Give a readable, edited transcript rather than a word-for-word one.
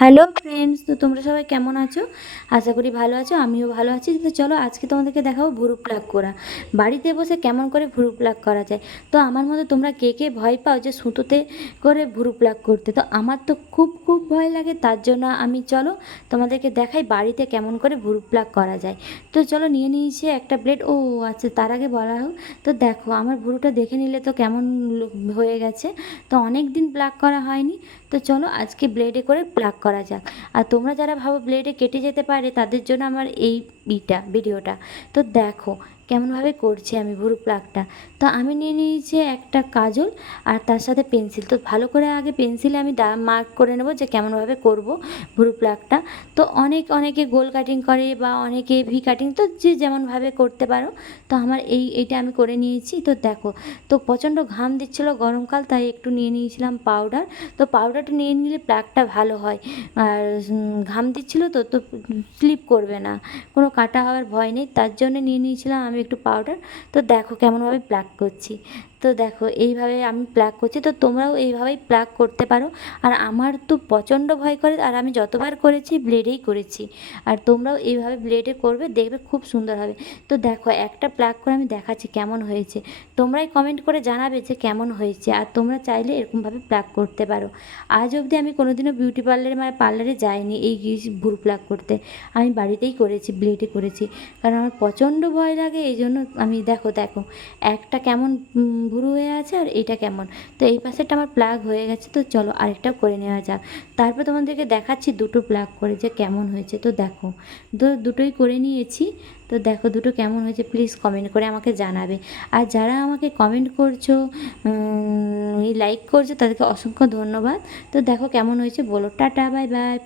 Hello friends, তো তোমরা সবাই কেমন আছো? আশা করি ভালো আছো, আমিও ভালো আছি। তো চলো আজকে তোমাদেরকে দেখাবো ভুরু প্লাক করা। বাড়িতে বসে কেমন করে ভুরু প্লাক করা যায়। তো আমার মতো তোমরা কে কে ভয় পাও যে সুতোতে করে ভুরু প্লাক করতে? তো আমার তো খুব খুব ভয় লাগে, তার জন্য আমি চলো তোমাদেরকে দেখাই বাড়িতে কেমন করে ভুরু প্লাক করা যায়। তো চলো নিয়ে নিয়েছি একটা ব্লেড। ও আচ্ছা, তার আগে বলা হোক, তো দেখো আমার ভুরুটা দেখে নিলে তো কেমন হয়ে গেছে। তো অনেক দিন প্লাক করা হয়নি। তো চলো আজকে ব্লেডে করে প্লাগ করা যাক। আর তোমরা যারা ভাবো ব্লেডে কেটে যেতে পারে, তাদের জন্য আমার এই ভিডিওটা। তো দেখো কেমনভাবে করছি আমি ভুরু প্লাগটা। তো আমি নিয়ে নিয়েছি একটা কাজল আর তার সাথে পেন্সিল। তো ভালো করে আগে পেন্সিলে আমি মার্ক করে নেবো যে কেমনভাবে করব ভুরু প্লাগটা। তো অনেকে গোল কাটিং করে বা অনেকে ভি কাটিং, তো যে যেমনভাবে করতে পারো। তো আমার এইটা আমি করে নিয়েছি। তো দেখো, তো প্রচণ্ড ঘাম দিচ্ছিলো, গরমকাল, তাই একটু নিয়ে নিয়েছিলাম পাউডার। তো পাউডারটা নিয়ে নিলে প্লাগটা ভালো হয়। আর ঘাম দিচ্ছিলো তো তো স্লিপ করবে না, কোনো কাটা হওয়ার ভয় নেই, তার জন্য নিয়ে নিয়েছিলাম আমি একটু পাউডার। তো দেখো কেমনভাবে প্লাগ করছি। তো দেখো এইভাবে আমি প্লাগ করছি, তো তোমরাও এইভাবেই প্লাগ করতে পারো। আর আমার তো প্রচণ্ড ভয় করে, আর আমি যতবার করেছি ব্লেডেই করেছি। আর তোমরাও এইভাবে ব্লেডে করবে, দেখবে খুব সুন্দর হবে। তো দেখো একটা প্লাগ করে আমি দেখাচ্ছি কেমন হয়েছে। তোমরাই কমেন্ট করে জানাবে যে কেমন হয়েছে, আর তোমরা চাইলে এরকমভাবে প্লাগ করতে পারো। আজ অবধি আমি কোনোদিনও বিউটি পার্লারে পার্লারে যাইনি এই ভুরু প্লাগ করতে। আমি বাড়িতেই করেছি, ব্লেডে করেছি। কারণ আমার প্রচণ্ড ভয় লাগে, এই জন্য আমি দেখো দেখো একটা কেমন ভুরু হয়ে আছে, আর এইটা কেমন। তো এই পাশেরটা আমার প্লাগ হয়ে গেছে। তো চলো আরেকটা করে নেওয়া যাক। তারপর তোমাদেরকে দেখাচ্ছি দুটো প্লাগ করে যে কেমন হয়েছে। তো দেখো দুটোই করে নিয়েছি। তো দেখো দুটো কেমন হয়েছে প্লিজ কমেন্ট করে আমাকে জানাবে। আর যারা আমাকে কমেন্ট করছো, লাইক করছো, তাদেরকে অসংখ্য ধন্যবাদ। তো দেখো কেমন হয়েছে বলো। Tata, bye bye.